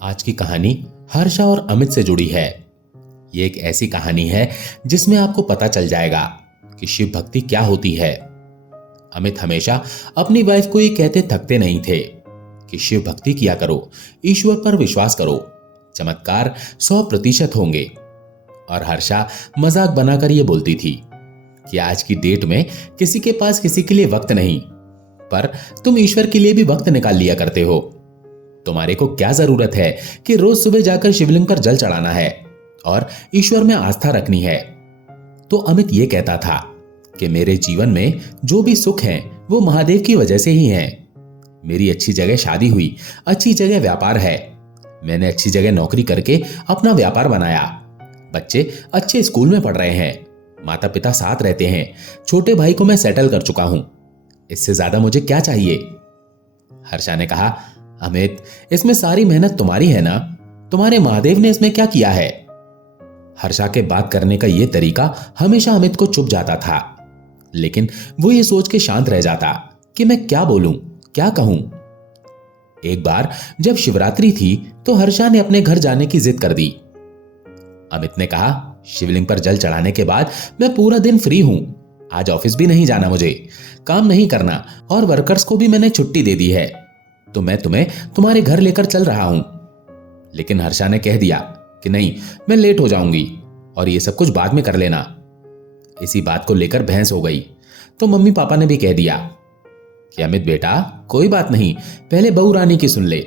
आज की कहानी हर्षा और अमित से जुड़ी है। ये एक ऐसी कहानी है जिसमें आपको पता चल जाएगा कि शिव भक्ति क्या होती है। अमित हमेशा अपनी वाइफ को ये कहते थकते नहीं थे कि शिव भक्ति किया करो, ईश्वर पर विश्वास करो, चमत्कार 100% होंगे। और हर्षा मजाक बनाकर ये बोलती थी कि आज की डेट में किसी के पास किसी के लिए वक्त नहीं, पर तुम ईश्वर के लिए भी वक्त निकाल लिया करते हो। तुम्हारे को क्या जरूरत है कि रोज सुबह जाकर शिवलिंग पर जल चढ़ाना है और ईश्वर में आस्था रखनी है। तो अमित ये कहता था कि मेरे जीवन में जो भी सुख है वो महादेव की वजह से ही है। मेरी अच्छी जगह शादी हुई, अच्छी जगह व्यापार है, मैंने अच्छी जगह नौकरी करके अपना व्यापार बनाया, बच्चे अच्छे स्कूल में पढ़ रहे हैं, माता पिता साथ रहते हैं, छोटे भाई को मैं सेटल कर चुका हूं। इससे ज्यादा मुझे क्या चाहिए। हर्षा ने कहा, अमित, इसमें सारी मेहनत तुम्हारी है ना, तुम्हारे महादेव ने इसमें क्या किया है। हर्षा के बात करने का यह तरीका हमेशा अमित को चुभ जाता था, लेकिन वो ये सोच के शांत रह जाता कि मैं क्या बोलूं, क्या कहूं। एक बार जब शिवरात्रि थी तो हर्षा ने अपने घर जाने की जिद कर दी। अमित ने कहा, शिवलिंग पर जल चढ़ाने के बाद मैं पूरा दिन फ्री हूं, आज ऑफिस भी नहीं जाना, मुझे काम नहीं करना और वर्कर्स को भी मैंने छुट्टी दे दी है, तो मैं तुम्हें तुम्हारे घर लेकर चल रहा हूं। लेकिन हर्षा ने कह दिया कि नहीं, मैं लेट हो जाऊंगी और ये सब कुछ बाद में कर लेना। इसी बात को लेकर बहस हो गई तो मम्मी पापा ने भी कह दिया कि अमित बेटा, कोई बात नहीं, पहले बहू रानी की सुन ले।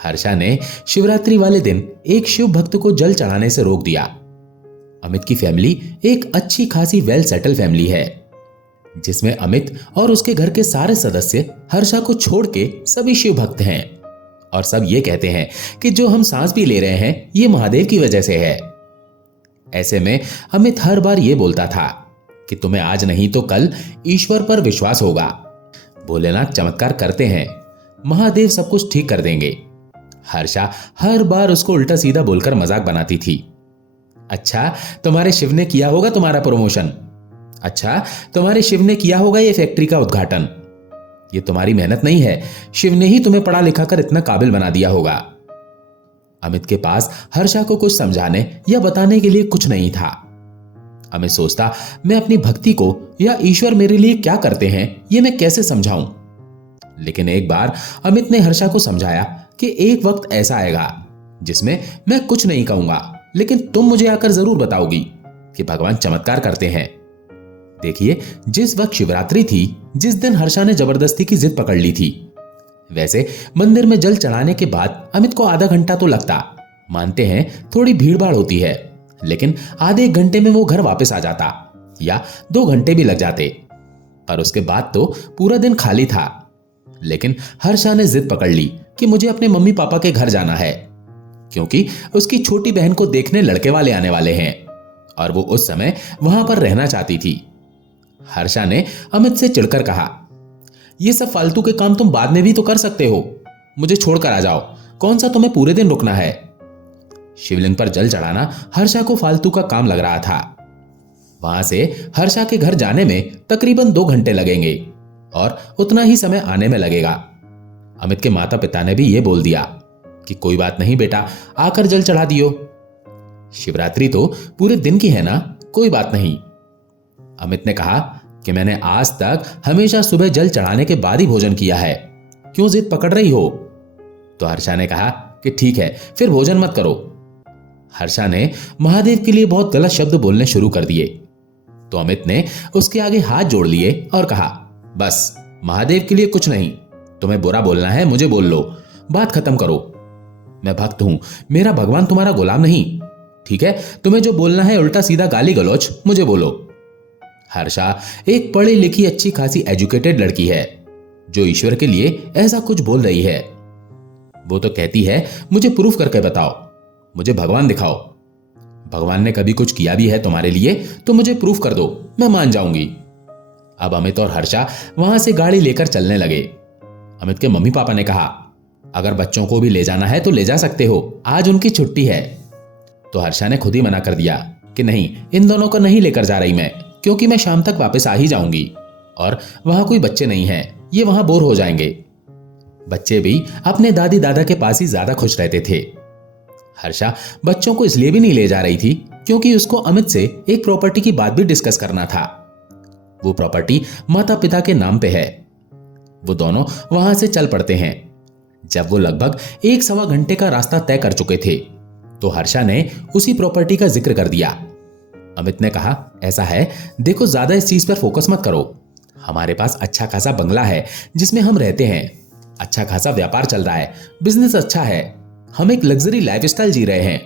हर्षा ने शिवरात्रि वाले दिन एक शिव भक्त को जल चढ़ाने से रोक दिया। अमित की फैमिली एक अच्छी खासी वेल सेटल फैमिली है, जिसमें अमित और उसके घर के सारे सदस्य हर्षा को छोड़ के सभी शिव भक्त हैं और सब ये कहते हैं कि जो हम सांस भी ले रहे हैं ये महादेव की वजह से है। ऐसे में अमित हर बार ये बोलता था कि तुम्हें आज नहीं तो कल ईश्वर पर विश्वास होगा, भोलेनाथ चमत्कार करते हैं, महादेव सब कुछ ठीक कर देंगे। हर्षा हर बार उसको उल्टा सीधा बोलकर मजाक बनाती थी। अच्छा, तुम्हारे शिव ने किया होगा तुम्हारा प्रमोशन, अच्छा, तुम्हारे शिव ने किया होगा ये फैक्ट्री का उद्घाटन, ये तुम्हारी मेहनत नहीं है, शिव ने ही तुम्हें पढ़ा लिखा कर इतना काबिल बना दिया होगा। अमित के पास हर्षा को कुछ समझाने या बताने के लिए कुछ नहीं था। अमित सोचता, मैं अपनी भक्ति को या ईश्वर मेरे लिए क्या करते हैं ये मैं कैसे समझाऊं। लेकिन एक बार अमित ने हर्षा को समझाया कि एक वक्त ऐसा आएगा जिसमें मैं कुछ नहीं कहूंगा, लेकिन तुम मुझे आकर जरूर बताओगी कि भगवान चमत्कार करते हैं। देखिए, जिस वक्त शिवरात्रि थी, जिस दिन हर्षा ने जबरदस्ती की जिद पकड़ ली थी, वैसे मंदिर में जल चढ़ाने के बाद अमित को आधा घंटा तो लगता। मानते हैं थोड़ी भीड़भाड़ होती है, लेकिन आधे एक घंटे में वो घर वापस आ जाता या 2 घंटे भी लग जाते। पर उसके बाद तो पूरा दिन खाली था। लेकिन हर्षा ने जिद पकड़ ली कि मुझे अपने मम्मी पापा के घर जाना है, क्योंकि उसकी छोटी बहन को देखने लड़के वाले आने वाले हैं और वो उस समय वहां पर रहना चाहती थी। हर्षा ने अमित से चिढ़कर कहा, ये सब फालतू के काम तुम बाद में भी तो कर सकते हो, मुझे छोड़कर आ जाओ, कौन सा तुम्हें पूरे दिन रुकना है। शिवलिंग पर जल चढ़ाना हर्षा को फालतू का काम लग रहा था। वहां से हर्षा के घर जाने में तकरीबन 2 घंटे लगेंगे और उतना ही समय आने में लगेगा। अमित के माता पिता ने भी यह बोल दिया कि कोई बात नहीं बेटा, आकर जल चढ़ा दियो, शिवरात्रि तो पूरे दिन की है ना, कोई बात नहीं। अमित ने कहा कि मैंने आज तक हमेशा सुबह जल चढ़ाने के बाद ही भोजन किया है, क्यों जिद पकड़ रही हो। तो हर्षा ने कहा कि ठीक है, फिर भोजन मत करो। हर्षा ने महादेव के लिए बहुत गलत शब्द बोलने शुरू कर दिए, तो अमित ने उसके आगे हाथ जोड़ लिए और कहा, बस, महादेव के लिए कुछ नहीं, तुम्हें बुरा बोलना है मुझे बोल लो, बात खत्म करो। मैं भक्त हूं, मेरा भगवान तुम्हारा गुलाम नहीं, ठीक है, तुम्हें जो बोलना है उल्टा सीधा गाली गलौच मुझे बोलो। हर्षा एक पढ़ी लिखी अच्छी खासी एजुकेटेड लड़की है जो ईश्वर के लिए ऐसा कुछ बोल रही है। वो तो कहती है, मुझे प्रूफ करके बताओ, मुझे भगवान दिखाओ, भगवान ने कभी कुछ किया भी है तुम्हारे लिए तो मुझे प्रूफ कर दो, मैं मान जाऊंगी। अब अमित और हर्षा वहां से गाड़ी लेकर चलने लगे। अमित के मम्मी पापा ने कहा, अगर बच्चों को भी ले जाना है तो ले जा सकते हो, आज उनकी छुट्टी है। तो हर्षा ने खुद ही मना कर दिया कि नहीं, इन दोनों को नहीं लेकर जा रही मैं, क्योंकि मैं शाम तक वापस आ ही जाऊंगी और वहां कोई बच्चे नहीं हैं, ये वहां बोर हो जाएंगे। बच्चे भी अपने दादी दादा के पास ही ज्यादा खुश रहते थे। हर्षा बच्चों को इसलिए भी नहीं ले जा रही थी क्योंकि उसको अमित से एक प्रॉपर्टी की बात भी डिस्कस करना था। वो प्रॉपर्टी माता पिता के नाम पे है। वो दोनों वहां से चल पड़ते हैं। जब वो लगभग 1-1.25 घंटे का रास्ता तय कर चुके थे तो हर्षा ने उसी प्रॉपर्टी का जिक्र कर दिया। अमित ने कहा, ऐसा है, देखो ज्यादा इस चीज पर फोकस मत करो। हमारे पास अच्छा खासा बंगला है जिसमें हम रहते हैं, अच्छा खासा व्यापार चल रहा है, बिजनेस अच्छा है, हम एक लग्जरी लाइफस्टाइल जी रहे हैं।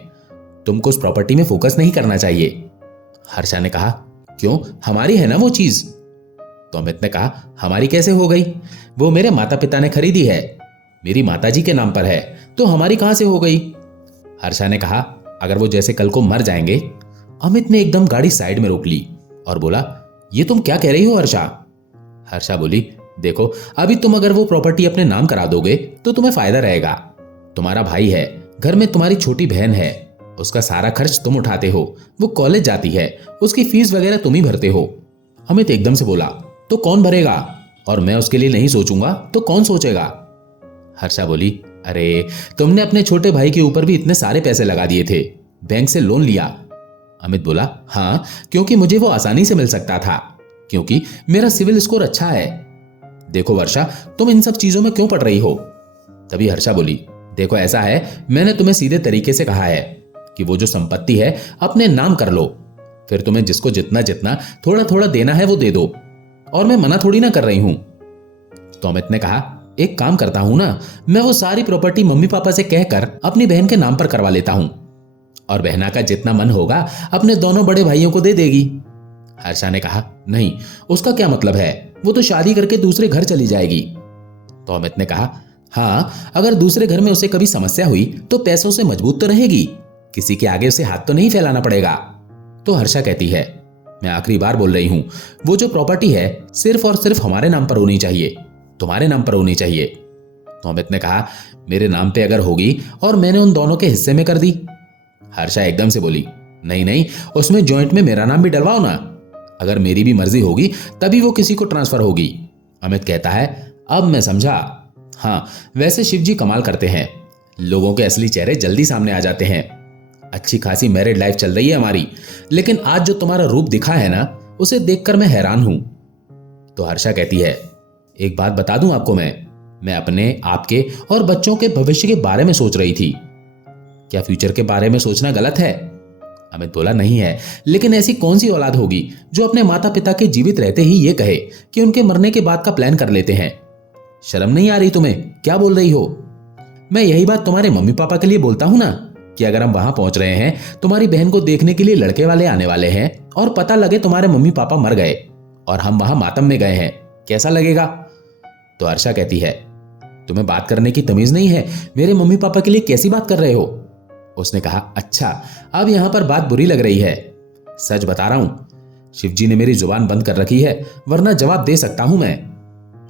तुमको उस प्रॉपर्टी में फोकस नहीं करना चाहिए। हर्षा ने कहा, क्यों, हमारी है ना वो चीज। तो अमित ने कहा, हमारी कैसे हो गई? वो मेरे माता पिता ने खरीदी है, मेरी माताजी के नाम पर है, तो हमारी कहां से हो गई? हर्षा ने कहा, अगर वो जैसे कल को मर जाएंगे। अमित ने एकदम गाड़ी साइड में रोक ली और बोला, ये तुम क्या कह रही हो हर्षा? हर्षा बोली, देखो अभी तुम अगर वो प्रॉपर्टी अपने नाम करा दोगे तो तुम्हें फायदा रहेगा। तुम्हारा भाई है, घर में तुम्हारी छोटी बहन है, उसका सारा खर्च तुम उठाते हो, वो कॉलेज जाती है, उसकी फीस वगैरह तुम ही भरते हो। अमित एकदम से बोला, तो कौन भरेगा? और मैं उसके लिए नहीं सोचूंगा तो कौन सोचेगा? हर्षा बोली, अरे तुमने अपने छोटे भाई के ऊपर भी इतने सारे पैसे लगा दिए थे, बैंक से लोन लिया। अमित बोला, हाँ, क्योंकि मुझे वो आसानी से मिल सकता था, क्योंकि मेरा सिविल स्कोर अच्छा है। देखो वर्षा, तुम इन सब चीजों में क्यों पड़ रही हो? तभी हर्षा बोली, देखो ऐसा है, मैंने तुम्हें सीधे तरीके से कहा है कि वो जो संपत्ति है अपने नाम कर लो, फिर तुम्हें जिसको जितना जितना थोड़ा थोड़ा देना है वो दे दो, और मैं मना थोड़ी ना कर रही हूं। तो अमित ने कहा, एक काम करता हूं ना, मैं वो सारी प्रॉपर्टी मम्मी पापा से कहकर अपनी बहन के नाम पर करवा लेता हूं, और बहना का जितना मन होगा अपने दोनों बड़े भाइयों को दे देगी। हर्षा ने कहा, नहीं, उसका क्या मतलब है, वो तो शादी करके दूसरे घर चली जाएगी। तो अमित ने कहा, हाँ, अगर दूसरे घर में उसे कभी समस्या हुई तो पैसों से मजबूत तो रहेगी, किसी के आगे उसे हाथ तो नहीं फैलाना पड़ेगा। तो हर्षा कहती है, मैं आखिरी बार बोल रही हूं, वो जो प्रॉपर्टी है सिर्फ और सिर्फ हमारे नाम पर होनी चाहिए, तुम्हारे नाम पर होनी चाहिए। तो अमित ने कहा, मेरे नाम पे अगर होगी और मैंने उन दोनों के हिस्से में कर दी? हर्षा एकदम से बोली, नहीं नहीं, उसमें जॉइंट में मेरा नाम भी डलवाओ ना, अगर मेरी भी मर्जी होगी तभी वो किसी को ट्रांसफर होगी। अमित कहता है, अब मैं समझा। हाँ, वैसे शिव जी कमाल करते हैं, लोगों के असली चेहरे जल्दी सामने आ जाते हैं। अच्छी खासी मैरिड लाइफ चल रही है हमारी, लेकिन आज जो तुम्हारा रूप दिखा है ना, उसे देखकर मैं हैरान हूं। तो हर्षा कहती है, एक बात बता दूं आपको, मैं अपने, आपके और बच्चों के भविष्य के बारे में सोच रही थी। क्या फ्यूचर के बारे में सोचना गलत है? अमित बोला, नहीं है, लेकिन ऐसी कौन सी औलाद होगी जो अपने माता पिता के जीवित रहते ही ये कहे कि उनके मरने के बाद का प्लान कर लेते हैं? शर्म नहीं आ रही तुम्हें? क्या बोल रही हो? मैं यही बात तुम्हारे मम्मी पापा के लिए बोलता हूं ना, कि अगर हम वहां पहुंच रहे हैं, तुम्हारी बहन को देखने के लिए लड़के वाले आने वाले हैं, और पता लगे तुम्हारे मम्मी पापा मर गए और हम वहां मातम में गए हैं, कैसा लगेगा? तो हर्षा कहती है, तुम्हें बात करने की तमीज नहीं है, मेरे मम्मी पापा के लिए कैसी बात कर रहे हो? उसने कहा, अच्छा, अब यहां पर बात बुरी लग रही है। सच बता रहा हूं, शिवजी ने मेरी जुबान बंद कर रखी है, वरना जवाब दे सकता हूं मैं।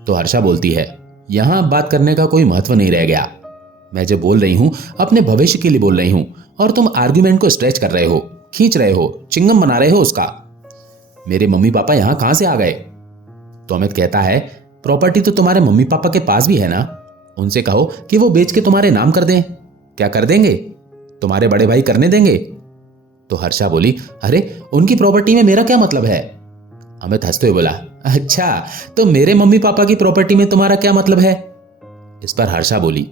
तो हर्षा बोलती है, यहां बात करने का कोई महत्व नहीं रह गया, मैं जो बोल रही हूं अपने भविष्य के लिए बोल रही हूं, और तुम आर्गुमेंट को स्ट्रेच कर रहे हो, खींच रहे हो, चिंगम बना रहे हो उसका। मेरे मम्मी पापा यहां कहां से आ गए? तो अमित कहता है, प्रॉपर्टी तो तुम्हारे मम्मी पापा के पास भी है ना, उनसे कहो कि वो बेच के तुम्हारे नाम कर दें। क्या कर देंगे? तुम्हारे बड़े भाई करने देंगे? तो हर्षा बोली, अरे उनकी प्रॉपर्टी में मेरा क्या मतलब है? अमित हंसते हुए बोला, अच्छा, तो मेरे मम्मी पापा की प्रॉपर्टी में तुम्हारा क्या मतलब है? इस पर हर्षा बोली,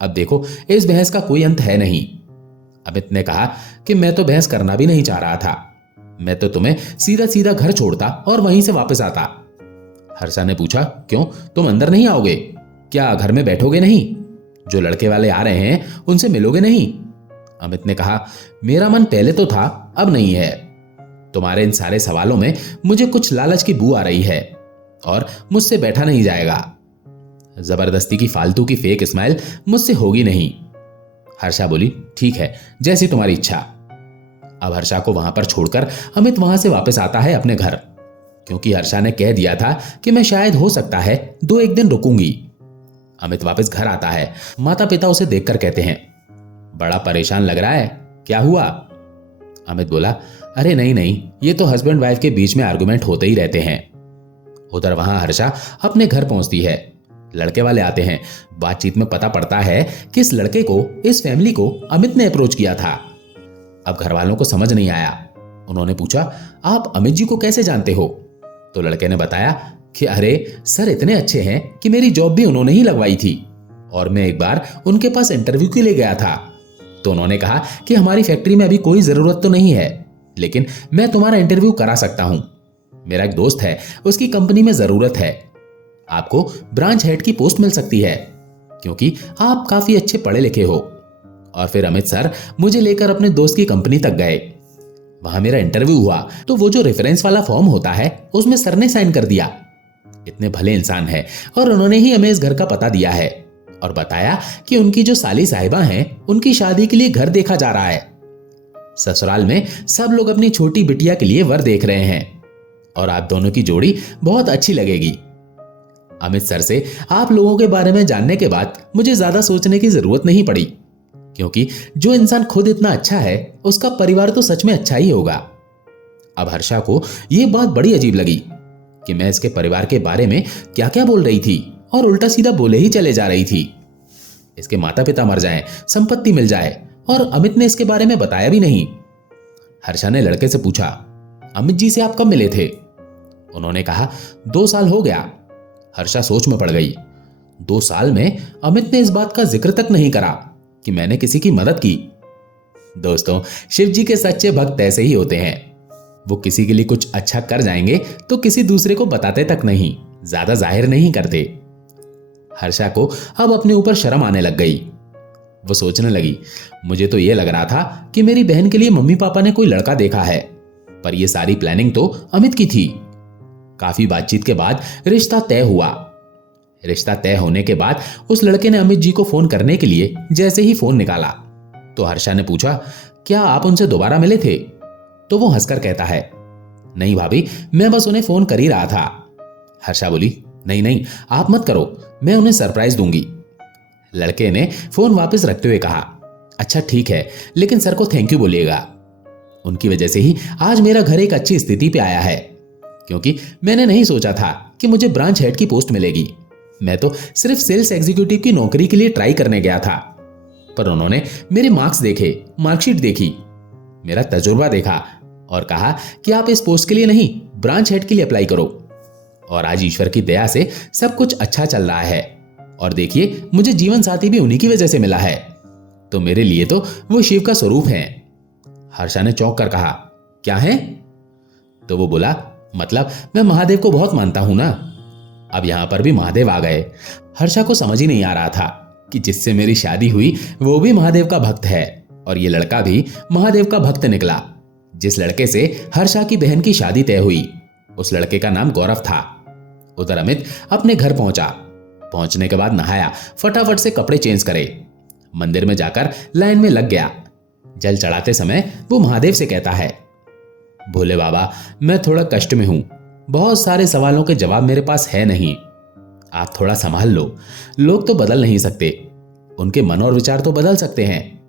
अब देखो, इस बहस का कोई अंत है नहीं। अमित ने कहा कि मैं तो बहस करना भी नहीं चाह रहा था, मैं तो तुम्हें सीधा सीधा घर छोड़ता और वहीं से वापस आता। हर्षा ने पूछा, क्यों, तुम अंदर नहीं आओगे? क्या घर में बैठोगे नहीं? जो लड़के वाले आ रहे हैं उनसे मिलोगे नहीं? अमित ने कहा, मेरा मन पहले तो था, अब नहीं है। तुम्हारे इन सारे सवालों में मुझे कुछ लालच की बू आ रही है और मुझसे बैठा नहीं जाएगा। जबरदस्ती की फालतू की फेक स्माइल मुझसे होगी नहीं। हर्षा बोली, ठीक है, जैसी तुम्हारी इच्छा। अब हर्षा को वहां पर छोड़कर अमित वहां से वापस आता है अपने घर, क्योंकि हर्षा ने कह दिया था कि मैं शायद हो सकता है 2-1 दिन रुकूंगी। अमित वापस घर आता है। माता पिता उसे देखकर कहते हैं, बड़ा परेशान लग रहा है, क्या हुआ? अमित बोला, अरे नहीं नहीं, ये तो हस्बैंड वाइफ के बीच में आर्गुमेंट होते ही रहते हैं। उधर वहां हर्षा अपने घर पहुंचती है। लड़के वाले आते हैं। बातचीत में पता पड़ता है कि इस लड़के को, इस फैमिली को अमित ने अप्रोच किया था। अब घर वालों को समझ नहीं आया। उन्होंने पूछा, आप अमित जी को कैसे जानते हो? तो लड़के ने बताया कि अरे सर इतने अच्छे हैं कि मेरी जॉब भी उन्होंने ही लगवाई थी और मैं एक बार उनके पास इंटरव्यू के लिए गया था। तो उन्होंने कहा कि हमारी फैक्ट्री में अभी कोई जरूरत तो नहीं है, लेकिन मैं तुम्हारा इंटरव्यू करा सकता हूं। मेरा एक दोस्त है, उसकी कंपनी में जरूरत है। आपको ब्रांच हेड की पोस्ट मिल सकती है क्योंकि आप काफी अच्छे पढ़े लिखे हो। और फिर अमित सर मुझे लेकर अपने दोस्त की कंपनी तक गए। वहां मेरा इंटरव्यू हुआ तो वो जो रेफरेंस वाला फॉर्म होता है उसमें सर ने साइन कर दिया। इतने भले इंसान है और उन्होंने ही हमें इस घर का पता दिया है और बताया कि उनकी जो साली साहिबा हैं उनकी शादी के लिए घर देखा जा रहा है। ससुराल में सब लोग अपनी छोटी बिटिया के लिए वर देख रहे हैं और आप दोनों की जोड़ी बहुत अच्छी लगेगी। अमित सर से आप लोगों के बारे में जानने के बाद मुझे ज्यादा सोचने की जरूरत नहीं पड़ी, क्योंकि जो इंसान खुद इतना अच्छा है उसका परिवार तो सच में अच्छा ही होगा। अब हर्षा को यह बात बड़ी अजीब लगी कि मैं इसके परिवार के बारे में क्या क्या बोल रही थी और उल्टा सीधा बोले ही चले जा रही थी। इसके माता पिता मर जाएं, संपत्ति मिल जाए और अमित ने इसके बारे में बताया भी नहीं। हर्षा ने लड़के से पूछा, अमित जी से आप कब मिले थे? उन्होंने कहा 2 साल हो गया। हर्षा सोच में पड़ गई। 2 साल में अमित ने इस बात का जिक्र तक नहीं करा कि मैंने किसी की मदद की। दोस्तों, शिव जी के सच्चे भक्त ऐसे ही होते हैं। वो किसी के लिए कुछ अच्छा कर जाएंगे तो किसी दूसरे को बताते तक नहीं, ज्यादा जाहिर नहीं करते। हर्षा को अब अपने ऊपर शर्म आने लग गई। वो सोचने लगी, मुझे तो यह लग रहा था कि मेरी बहन के लिए मम्मी पापा ने कोई लड़का देखा है, पर यह सारी प्लानिंग तो अमित की थी। काफी बातचीत के बाद रिश्ता तय हुआ। रिश्ता तय होने के बाद उस लड़के ने अमित जी को फोन करने के लिए जैसे ही फोन निकाला तो हर्षा ने पूछा, क्या आप उनसे दोबारा मिले थे? तो वो हंसकर कहता है, नहीं भाभी, मैं बस उन्हें फोन कर ही रहा था। हर्षा बोली, नहीं नहीं, आप मत करो, मैं उन्हें सरप्राइज दूंगी। लड़के ने फोन वापस रखते हुए कहा, अच्छा ठीक है, लेकिन सर को थैंक यू बोलिएगा। उनकी वजह से ही आज मेरा घर एक अच्छी स्थिति पे आया है, क्योंकि मैंने नहीं सोचा था कि मुझे ब्रांच हेड की पोस्ट मिलेगी। मैं तो सिर्फ सेल्स एग्जीक्यूटिव की नौकरी के लिए ट्राई करने गया था, पर उन्होंने मेरे मार्क्स देखे, मार्कशीट देखी, मेरा तजुर्बा देखा और कहा कि आप इस पोस्ट के लिए नहीं, ब्रांच हेड के लिए अप्लाई करो। और आज ईश्वर की दया से सब कुछ अच्छा चल रहा है और देखिए, मुझे जीवन साथी भी उन्हीं की वजह से मिला है। तो मेरे लिए तो वो शिव का स्वरूप है। हर्षा ने चौंक कर कहा, क्या है? तो वो बोला, मतलब मैं महादेव को बहुत मानता हूं ना। अब यहां पर भी महादेव आ गए। हर्षा को समझ ही नहीं आ रहा था कि जिससे मेरी शादी हुई वो भी महादेव का भक्त है और ये लड़का भी महादेव का भक्त निकला। जिस लड़के से हर्षा की बहन की शादी तय हुई उस लड़के का नाम गौरव था। उधर अमित अपने घर पहुंचा। पहुंचने के बाद नहाया, फटाफट से कपड़े चेंज करे, मंदिर में जाकर लाइन में लग गया। जल चढ़ाते समय वो महादेव से कहता है, भोले बाबा, मैं थोड़ा कष्ट में हूं, बहुत सारे सवालों के जवाब मेरे पास है नहीं, आप थोड़ा संभाल लो। लोग तो बदल नहीं सकते, उनके मन और विचार तो बदल सकते हैं।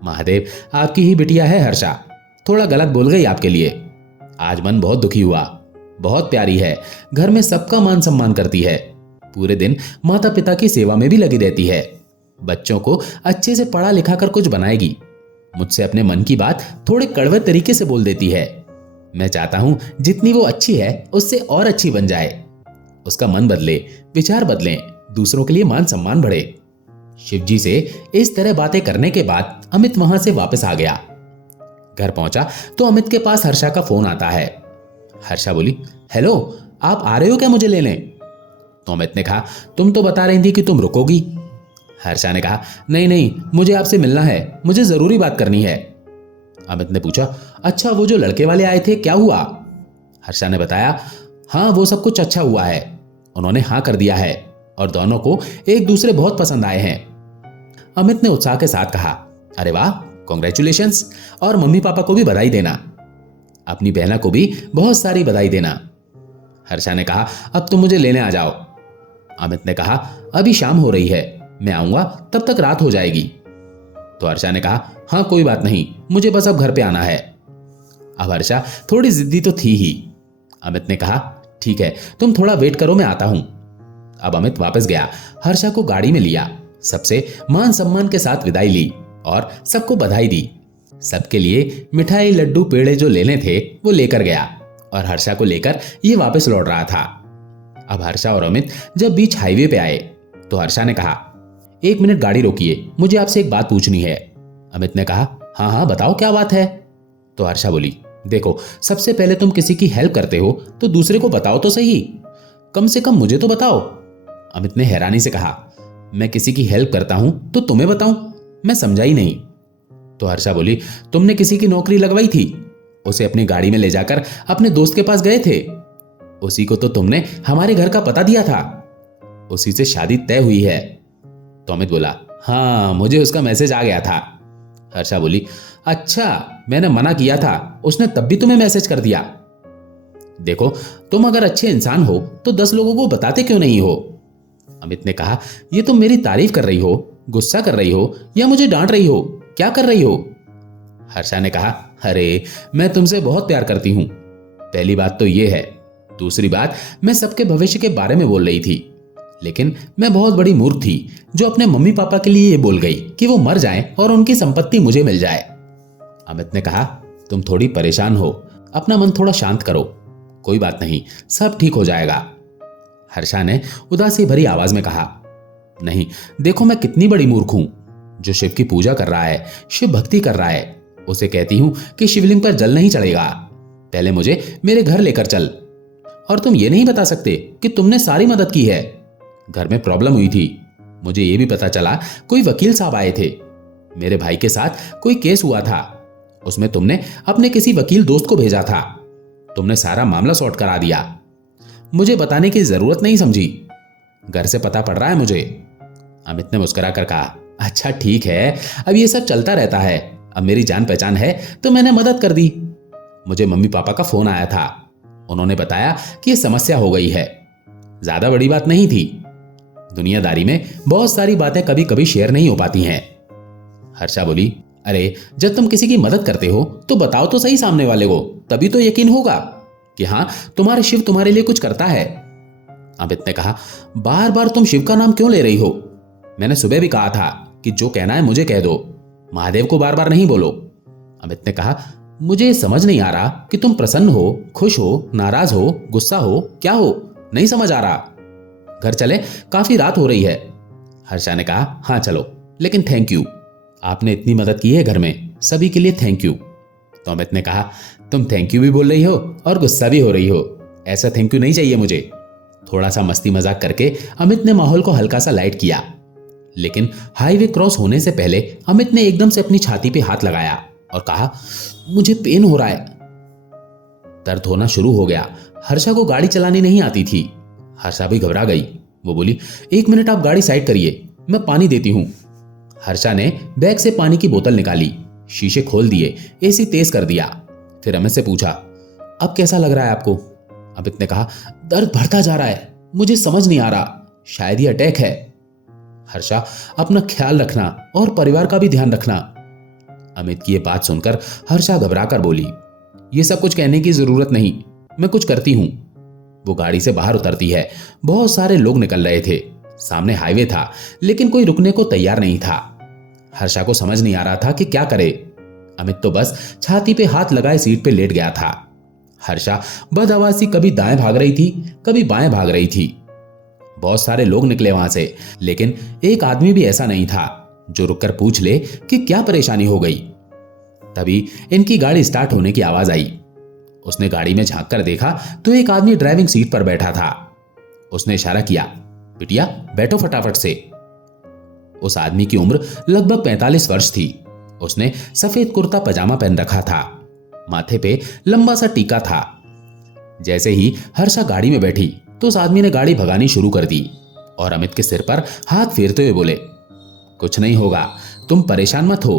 महादेव, आपकी ही बिटिया है हर्षा, थोड़ा गलत बोल गई आपके लिए। आज मन बहुत दुखी हुआ। बहुत प्यारी है, घर में सबका मान सम्मान करती है, पूरे दिन माता पिता की सेवा में भी लगी रहती है, बच्चों को अच्छे से पढ़ा लिखा कर कुछ बनाएगी। मुझसे अपने मन की बात थोड़े कड़वे तरीके से बोल देती है। मैं चाहता हूं जितनी वो अच्छी है उससे और अच्छी बन जाए, उसका मन बदले, विचार बदलें, दूसरों के लिए मान सम्मान बढ़े। शिवजी से इस तरह बातें करने के बाद अमित वहां से वापस आ गया। घर पहुंचा तो अमित के पास हर्षा का फोन आता है। हर्षा बोली, हेलो, आप आ रहे हो क्या मुझे लेने? तो अमित ने कहा, तुम तो बता रही थी कि तुम रुकोगी। हर्षा ने कहा, नहीं नहीं, मुझे आपसे मिलना है, मुझे जरूरी बात करनी है। अमित ने पूछा, अच्छा वो जो लड़के वाले आए थे क्या हुआ? हर्षा ने बताया, हाँ वो सब कुछ अच्छा हुआ है, उन्होंने हाँ कर दिया है और दोनों को एक दूसरे बहुत पसंद आए हैं। अमित ने उत्साह के साथ कहा, अरे वाह, कॉन्ग्रेचुलेशंस, और मम्मी पापा को भी बधाई देना, अपनी बहना को भी बहुत सारी बधाई देना। हर्षा ने कहा, अब तुम मुझे लेने आ जाओ। अमित ने कहा, अभी शाम हो रही है, मैं आऊंगा तब तक रात हो जाएगी। तो हर्षा ने कहा, हाँ कोई बात नहीं, मुझे बस अब घर पे आना है। अब हर्षा थोड़ी जिद्दी तो थी ही। अमित ने कहा, ठीक है, तुम थोड़ा वेट करो, मैं आता हूं। अब अमित वापस गया, हर्षा को गाड़ी में लिया, सबसे मान सम्मान के साथ विदाई ली और सबको बधाई दी। सबके लिए मिठाई, लड्डू, पेड़े जो लेने थे वो लेकर गया और हर्षा को लेकर ये वापस लौट रहा था। अब हर्षा और अमित जब बीच हाईवे पे आए तो हर्षा ने कहा, 1 मिनट गाड़ी रोकिए, मुझे आपसे एक बात पूछनी है। अमित ने कहा, हाँ हाँ बताओ क्या बात है। तो हर्षा बोली, देखो सबसे पहले तुम किसी की हेल्प करते हो तो दूसरे को बताओ तो सही, कम से कम मुझे तो बताओ। अमित ने हैरानी से कहा, मैं किसी की हेल्प करता हूं तो तुम्हें बताऊं? मैं समझा ही नहीं। तो हर्षा बोली, तुमने किसी की नौकरी लगवाई थी, उसे अपनी गाड़ी में ले जाकर अपने दोस्त के पास गए थे, उसी को तो तुमने हमारे घर का पता दिया था, उसी से शादी तय हुई है। तो अमित बोला, हाँ मुझे उसका मैसेज आ गया था। हर्षा बोली, अच्छा मैंने मना किया था, उसने तब भी तुम्हें मैसेज कर दिया। देखो तुम अगर अच्छे इंसान हो तो 10 लोगों को बताते क्यों नहीं हो? अमित ने कहा, ये तुम मेरी तारीफ कर रही हो, गुस्सा कर रही हो या मुझे डांट रही हो, क्या कर रही हो? हर्षा ने कहा, अरे मैं तुमसे बहुत प्यार करती हूं, पहली बात तो ये है, दूसरी बात मैं सबके भविष्य के बारे में बोल रही थी, लेकिन मैं बहुत बड़ी मूर्ख थी जो अपने मम्मी पापा के लिए ये बोल गई कि वो मर जाएं और उनकी संपत्ति मुझे मिल जाए। अमित ने कहा, तुम थोड़ी परेशान हो, अपना मन थोड़ा शांत करो, कोई बात नहीं, सब ठीक हो जाएगा। हर्षा ने उदासी भरी आवाज में कहा, नहीं देखो मैं कितनी बड़ी मूर्ख हूं, जो शिव की पूजा कर रहा है, शिव भक्ति कर रहा है, उसे कहती हूं कि शिवलिंग पर जल नहीं चढ़ेगा, पहले मुझे मेरे घर लेकर चल। और तुम ये नहीं बता सकते कि तुमने सारी मदद की है। घर में प्रॉब्लम हुई थी, मुझे ये भी पता चला कोई वकील साहब आए थे, मेरे भाई के साथ कोई केस हुआ था, उसमें तुमने अपने किसी वकील दोस्त को भेजा था, तुमने सारा मामला सॉर्ट करा दिया, मुझे बताने की जरूरत नहीं समझी, घर से पता पड़ रहा है मुझे। अमित ने मुस्कुरा कर कहा, अच्छा ठीक है, अब ये सब चलता रहता है, अब मेरी जान पहचान है तो मैंने मदद कर दी। मुझे मम्मी पापा का फोन आया था, उन्होंने बताया कि ये समस्या हो गई है, ज्यादा बड़ी बात नहीं थी, दुनियादारी में बहुत सारी बातें कभी कभी शेयर नहीं हो पाती हैं। हर्षा बोली, अरे जब तुम किसी की मदद करते हो तो बताओ तो सही सामने वाले को, तभी तो यकीन होगा कि हाँ तुम्हारे शिव तुम्हारे लिए कुछ करता है। अमित ने कहा, बार बार तुम शिव का नाम क्यों ले रही हो? मैंने सुबह भी कहा था कि जो कहना है मुझे कह दो, महादेव को बार बार नहीं बोलो। अमित ने कहा, मुझे समझ नहीं आ रहा कि तुम प्रसन्न हो, खुश हो, नाराज हो, गुस्सा हो, क्या हो, नहीं समझ आ रहा। घर चले, काफी रात हो रही है। हर्षा ने कहा, हाँ चलो, लेकिन थैंक यू, आपने इतनी मदद की है घर में, सभी के लिए थैंक यू। तो अमित ने कहा, तुम थैंक यू भी बोल रही हो और गुस्सा भी हो रही हो, ऐसा थैंक यू नहीं चाहिए मुझे। थोड़ा सा मस्ती मजाक करके अमित ने माहौल को हल्का सा लाइट किया, लेकिन हाईवे क्रॉस होने से पहले अमित ने एकदम से अपनी छाती पे हाथ लगाया और कहा, मुझे पेन हो रहा है। दर्द होना शुरू हो गया। हर्षा को गाड़ी चलानी नहीं आती थी। हर्षा भी घबरा गई। वो बोली, 1 मिनट आप गाड़ी साइड करिए, मैं पानी देती हूं। हर्षा ने बैग से पानी की बोतल निकाली, शीशे खोल दिए, एसी तेज कर दिया। फिर अमित से पूछा, अब कैसा लग रहा है आपको? अमित ने कहा, दर्द बढ़ता जा रहा है, मुझे समझ नहीं आ रहा, शायद ये अटैक है। हर्षा, अपना ख्याल रखना और परिवार का भी ध्यान रखना। अमित की ये बात सुनकर हर्षा घबरा कर बोली, ये सब कुछ कहने की जरूरत नहीं, मैं कुछ करती हूं। वो गाड़ी से बाहर उतरती है। बहुत सारे लोग निकल रहे थे, सामने हाईवे था, लेकिन कोई रुकने को तैयार नहीं था। हर्षा को समझ नहीं आ रहा था कि क्या करे। अमित तो बस छाती पे हाथ लगाए सीट पे लेट गया था। हर्षा बदहवासी कभी दाएं भाग रही थी, कभी बाएं भाग रही थी। बहुत सारे लोग निकले वहां से, लेकिन एक आदमी भी ऐसा नहीं था जो रुककर पूछ ले कि क्या परेशानी हो गई। तभी इनकी गाड़ी स्टार्ट होने की आवाज आई। उसने गाड़ी में झांक कर देखा तो एक आदमी ड्राइविंग सीट पर बैठा था। उसने इशारा किया, बिटिया बैठो फटाफट से। उस आदमी की उम्र लगभग 45 वर्ष थी। उसने सफेद कुर्ता पजामा पहन रखा था, माथे पे लंबा सा टीका था। जैसे ही हर्षा गाड़ी में बैठी तो उस आदमी ने गाड़ी भगानी शुरू कर दी और अमित के सिर पर हाथ फेरते हुए बोले, कुछ नहीं होगा, तुम परेशान मत हो।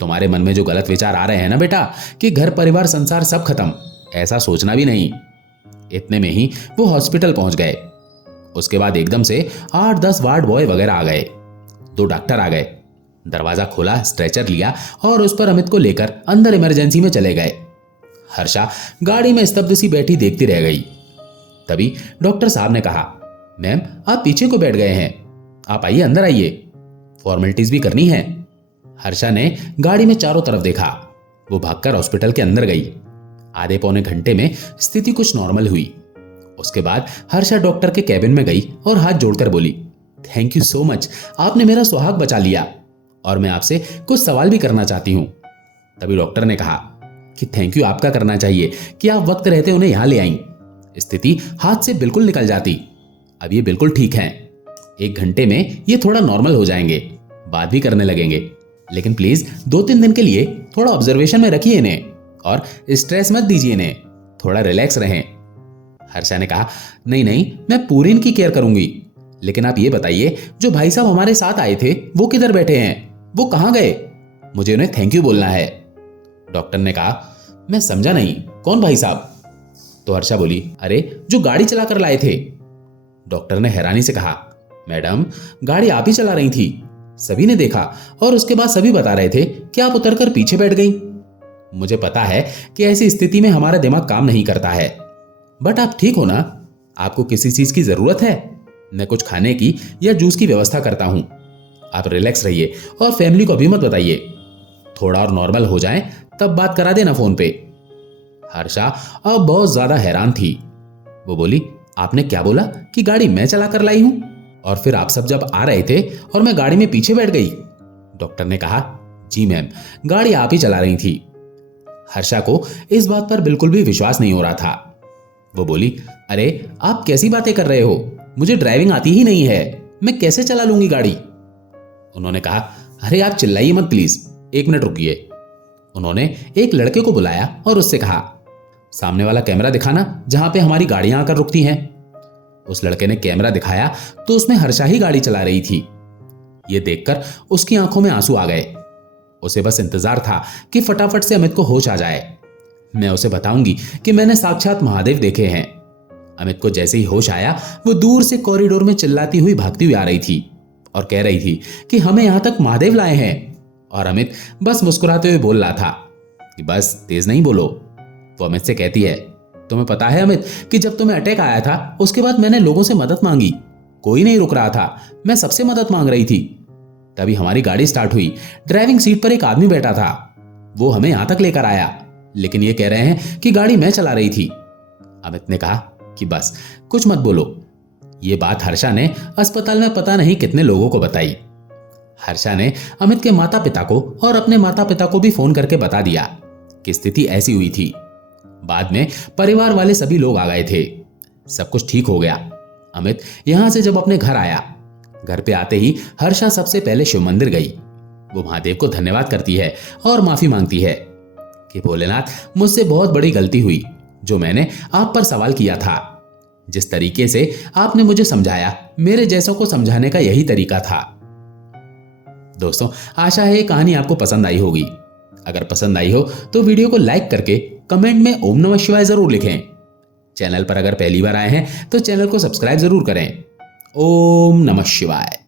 तुम्हारे मन में जो गलत विचार आ रहे हैं ना बेटा, कि घर परिवार संसार सब खत्म, ऐसा सोचना भी नहीं। इतने में ही वो हॉस्पिटल पहुंच गए। उसके बाद एकदम से 8-10 वार्ड बॉय वगैरह आ गए। 2 डॉक्टर आ गए। दरवाजा खोला, स्ट्रेचर लिया और उस पर अमित को लेकर अंदर इमरजेंसी में चले गए। हर्षा गाड़ी में स्तब्ध सी बैठी देखती रह गई। तभी डॉक्टर साहब ने कहा, मैम आप पीछे को बैठ गए हैं, आप आइए अंदर आइए, फॉर्मेलिटीज भी करनी है। हर्षा ने गाड़ी में चारों तरफ देखा। वो भागकर हॉस्पिटल के अंदर गई। आधे पौने घंटे में स्थिति कुछ नॉर्मल हुई। उसके बाद हर्षा डॉक्टर के कैबिन में गई और हाथ जोड़कर बोली, थैंक यू सो मच, आपने मेरा सुहाग बचा लिया और मैं आपसे कुछ सवाल भी करना चाहती हूं। तभी डॉक्टर ने कहा कि थैंक यू आपका करना चाहिए कि आप वक्त रहते उन्हें यहां ले आईं। स्थिति हाथ से बिल्कुल निकल जाती। अब ये बिल्कुल ठीक हैं। 1 घंटे में ये थोड़ा नॉर्मल हो जाएंगे, बात भी करने लगेंगे, लेकिन प्लीज 2-3 दिन के लिए थोड़ा ऑब्जर्वेशन में रखिए इन्हें और स्ट्रेस मत दीजिए इन्हें, थोड़ा रिलैक्स रहें। हर्षा ने कहा, नहीं नहीं, मैं पूरी इनकी केयर करूंगी, लेकिन आप ये बताइए जो भाई साहब हमारे साथ आए थे वो किधर बैठे हैं, वो कहां गए? मुझे उन्हें थैंक यू बोलना है। डॉक्टर ने कहा, मैं समझा नहीं, कौन भाई साहब? तो हर्षा बोली, अरे जो गाड़ी चलाकर लाए थे। डॉक्टर ने हैरानी से कहा, मैडम गाड़ी आप ही चला रही थी, सभी ने देखा और उसके बाद सभी बता रहे थे कि आप उतरकर पीछे बैठ गई। मुझे पता है कि ऐसी स्थिति में हमारा दिमाग काम नहीं करता है, बट आप ठीक हो ना? आपको किसी चीज की जरूरत है? मैं कुछ खाने की या जूस की व्यवस्था करता हूं, आप रिलैक्स रहिए और फैमिली को भी मत बताइए। थोड़ा और नॉर्मल हो जाए तब बात करा देना फोन पे। हर्षा अब बहुत ज्यादा हैरान थी। वो बोली, आपने क्या बोला कि गाड़ी मैं चला कर लाई हूं और फिर आप सब जब आ रहे थे और मैं गाड़ी में पीछे बैठ गई? डॉक्टर ने कहा, जी मैम, गाड़ी आप ही चला रही थी। हर्षा को इस बात पर बिल्कुल भी विश्वास नहीं हो रहा था। वो बोली, अरे आप कैसी बातें कर रहे हो, मुझे ड्राइविंग आती ही नहीं है, मैं कैसे चला लूंगी गाड़ी? उन्होंने कहा, अरे आप चिल्लाइए मत प्लीज, 1 मिनट रुकिए। उन्होंने एक लड़के को बुलाया और उससे कहा, सामने वाला कैमरा दिखाना जहां पे हमारी गाड़ियां आकर रुकती हैं। उस लड़के ने कैमरा दिखाया तो उसमें हर्षा ही गाड़ी चला रही थी। ये देखकर उसकी आंखों में आंसू आ गए। उसे बस इंतजार था कि फटाफट से अमित को होश आ जाए। मैं उसे बताऊंगी कि मैंने साक्षात महादेव देखे हैं। अमित को जैसे ही होश आया वो दूर से कॉरिडोर में चिल्लाती हुई भागती हुई आ रही थी और कह रही थी कि हमें यहां तक महादेव लाए हैं। और अमित बस मुस्कुराते हुए बोल रहा था कि बस तेज नहीं बोलो। वो अमित से कहती है, तुम्हें पता है अमित कि जब तुम्हें अटैक आया था उसके बाद मैंने लोगों से मदद मांगी, कोई नहीं रुक रहा था, मैं सबसे मदद मांग रही थी। तभी हमारी गाड़ी स्टार्ट हुई, ड्राइविंग सीट पर एक आदमी बैठा था, वो हमें यहां तक लेकर आया, लेकिन ये कह रहे हैं कि गाड़ी मैं चला रही थी। अमित ने कहा कि बस कुछ मत बोलो। ये बात हर्षा ने अस्पताल में पता नहीं कितने लोगों को बताई। हर्षा ने अमित के माता पिता को और अपने माता पिता को भी फोन करके बता दिया कि स्थिति ऐसी हुई थी। बाद में परिवार वाले सभी लोग आ गए थे, सब कुछ ठीक हो गया। अमित यहां से जब अपने घर आया, घर पे आते ही हर्षा सबसे पहले शिव मंदिर गई। वो महादेव को धन्यवाद करती है और माफी मांगती है कि भोलेनाथ, मुझसे बहुत बड़ी गलती हुई जो मैंने आप पर सवाल किया था। जिस तरीके से आपने मुझे समझाया, मेरे जैसों को समझाने का यही तरीका था। दोस्तों, आशा है ये कहानी आपको पसंद आई होगी। अगर पसंद आई हो तो वीडियो को लाइक करके कमेंट में ओम नमः शिवाय जरूर लिखें। चैनल पर अगर पहली बार आए हैं तो चैनल को सब्सक्राइब जरूर करें। ओम नमः शिवाय।